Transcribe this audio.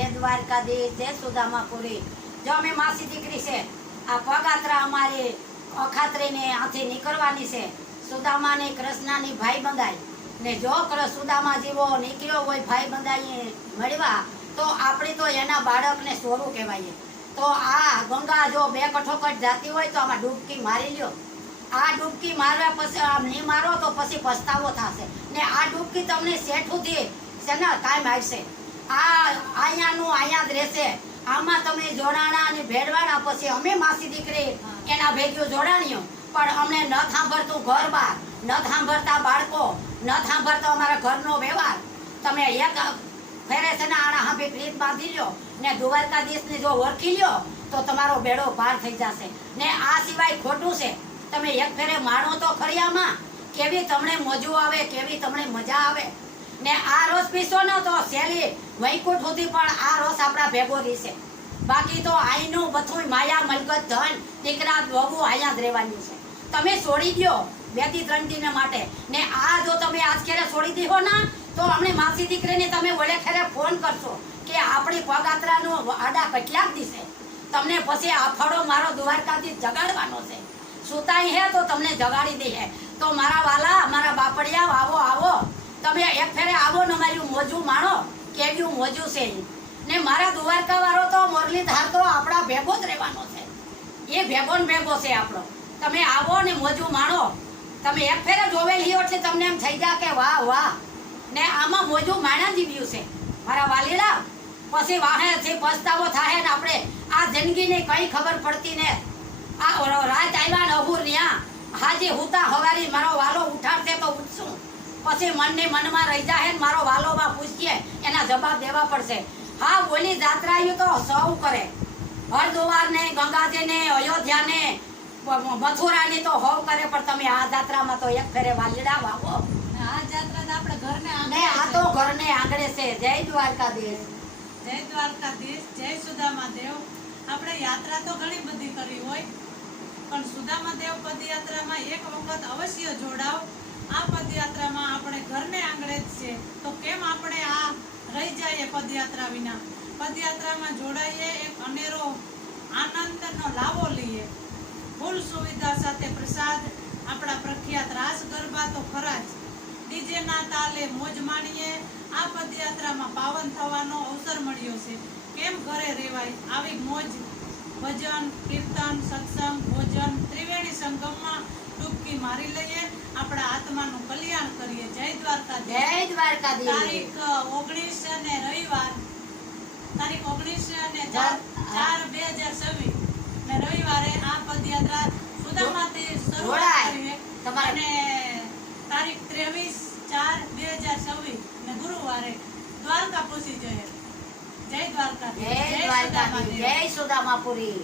જય દ્વારકાધીશ, જય સુદામાપુરી। જો અમે માસી દીકરી છે, આ પગાત્રા અમારી અખાત્રીને આથી નીકળવાની છે। સુદામાની કૃષ્ણની ભાઈ બંધાઈ ને જો સુદામા જેવો નીકળ્યો હોય ભાઈ બંધાઈ મળવા તો આપણે તો એના બાળકને સોરું કહેવાય। તો આ ગંગા જો બે કઠોકટ જાતી હોય તો આમાં ડૂબકી મારી લ્યો। આ ડૂબકી મારવા પછી આમ નહીં મારો તો પછી પસ્તાવો થશે ને આ ડૂબકી તમને શેઠુંથી છે ને કાયમ આવશે। આ અહીંયાનું અહીંયા જ રહેશે। આમાં તમે જોડાણા અને ભેળવાના પછી અમે માસી દીકરી એના ભેગીઓ જોડાણીઓ પણ અમને ન સાંભળતું ઘર બાર, ન સાંભળતા બાળકો, ન સાંભળતો અમારા ઘરનો વ્યવહાર। તમે એક ફેરે છે ને આના હાંભે પ્રીત બાંધી લ્યો ને દ્વારકાધીશને જો ઓળખી લ્યો તો તમારો બેડો પાર થઈ જશે। ને આ સિવાય ખોટું છે, તમે એક ફેરે માણો તો ખરી આમાં કેવી તમને મજો આવે, કેવી તમને મજા આવે। ને આ રોજ પીશો ને તો સહેલી વૈકુંઠ સુધી પણ આ રોજ આપણા ભેગો રહેશે। બાકી તો આઈનું બધું માયા મલકત ધન દીકરા વહુ અહીંયા જ રહેવાનું છે। તમે છોડી દો 2 થી 3 દિન માટે ને આ જો તમે આજ ખેરે છોડી દીધો ને તો અમને માસી દીકરીને તમે ઓલે ખેરે ફોન કરશો કે આપણી પગાત્રાનો આડા કેટલાક દિવસે તમને પછી આ ફળો મારો દ્વારકાથી જગાડવાનો છે। સુતાઈ હે તો તમને જગાડી દઈએ। તો મારા વાલા, મારા બાપડિયા, આવો આવો, તમે એક ફેરે આવો ને મારું મોજું માણો કેવું મોજું છે। ને મારા દ્વારકા વાળો તો મુરલીધર તો આપણા ભેગો જ રહેવાનો છે। એ ભેગો ને ભેગો છે આપણો। તમે આવો ને મોજું માણો। તમે એક ફેરે જોવેલી એટલે તમને એમ થઈ જાય કે વાહ વાહ, ને આમાં મોજું માણા જીવ્યું છે મારા વાલીડા। પછી વાહેથી પસ્તાવો થાય ને આપણે આ જિંદગીની કઈ ખબર પડતી ને આ રાત આવ્યા ને અહુર ન્યા હાજી હુતા હવારી મારો વાલો ઉઠાડશે તો ઉઠશું, પછી મનને મનમાં રહી જાય ને મારો વાલો માં પૂછીએ એના જવાબ દેવા પડશે। હા, બોલી જાત્રાયું તો સૌ કરે, હરદ્વાર ને ગંગાજી ને અયોધ્યા ને મથુરા ની તો હવ કરે, પણ તમે આ જાત્રામાં તો એક ફેરે વાલીડા વાવો। આ જાત્રા તો આપણે ઘરને ને આ તો ઘરને આંગણે છે। જય દ્વારકાધીશ, જય દ્વારકાધીશ, જય સુદામાદેવ। આપણે યાત્રા તો ઘણી બધી કરી હોય પણ સુદામાદેવ પદયાત્રામાં એક વખત અવશ્ય જોડાવ। આ પદયાત્રામાં આપણે ઘરને આંગણે જ છે તો કેમ આપણે આ રહી જઈએ પદયાત્રા વિના? પદયાત્રામાં જોડાઈએ, એક અનેરો આનંદનો લાવો લઈએ। ફૂલ સુવિધા સાથે પ્રસાદ, આપણા પ્રખ્યાત રાસ ગરબા તો ખરા જ, ડીજેના તાલે મોજ માણીએ। આ પદયાત્રામાં પાવન થવાનો અવસર મળ્યો છે, કેમ ઘરે રહેવાય? આવી મોજ, ભજન, કીર્તન, સત્સંગ, ભોજન, ત્રિવેણી સંગમમાં ડૂબકી મારી લઈએ, આપણા આત્માનું કલ્યાણ કરીએ। જય દ્વારકાધીશ, જય દ્વારકાધીશ। તારીખ 19 અને રવિવાર, તારીખ 19 અને 4/4/2026 ને રવિવારે આ પદયાત્રા સુદામાથી શરૂઆત કરીએ અને તારીખ 23/4/2026 ને ગુરુવારે દ્વારકા પહોંચી જઈએ। જય દ્વારકાધીશ, જય દ્વારકાધીશ, જય સુદામાપુરી।